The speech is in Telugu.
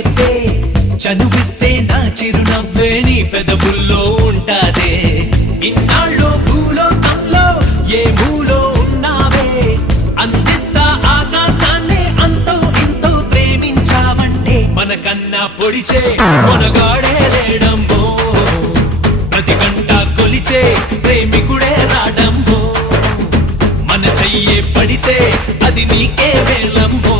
చెయ్యొద్దే చనువిస్తే నా చిరునవ్వే నీ పెదవుల్లో ఉంటాదే ఇన్నాళ్ళు భూలోకంలో ఏ మూలో ఉన్నావే అందిస్తా ఆకాశాన్నే అంతో ఇంతో ప్రేమించావంటే మనకన్నా పొడిచే మనగాడే లేడమ్మో ప్రతి గంట కొలిచే ప్రేమికుడే రాడమ్మో మన చెయ్యే పడితే అది నీకే వేలమ్మో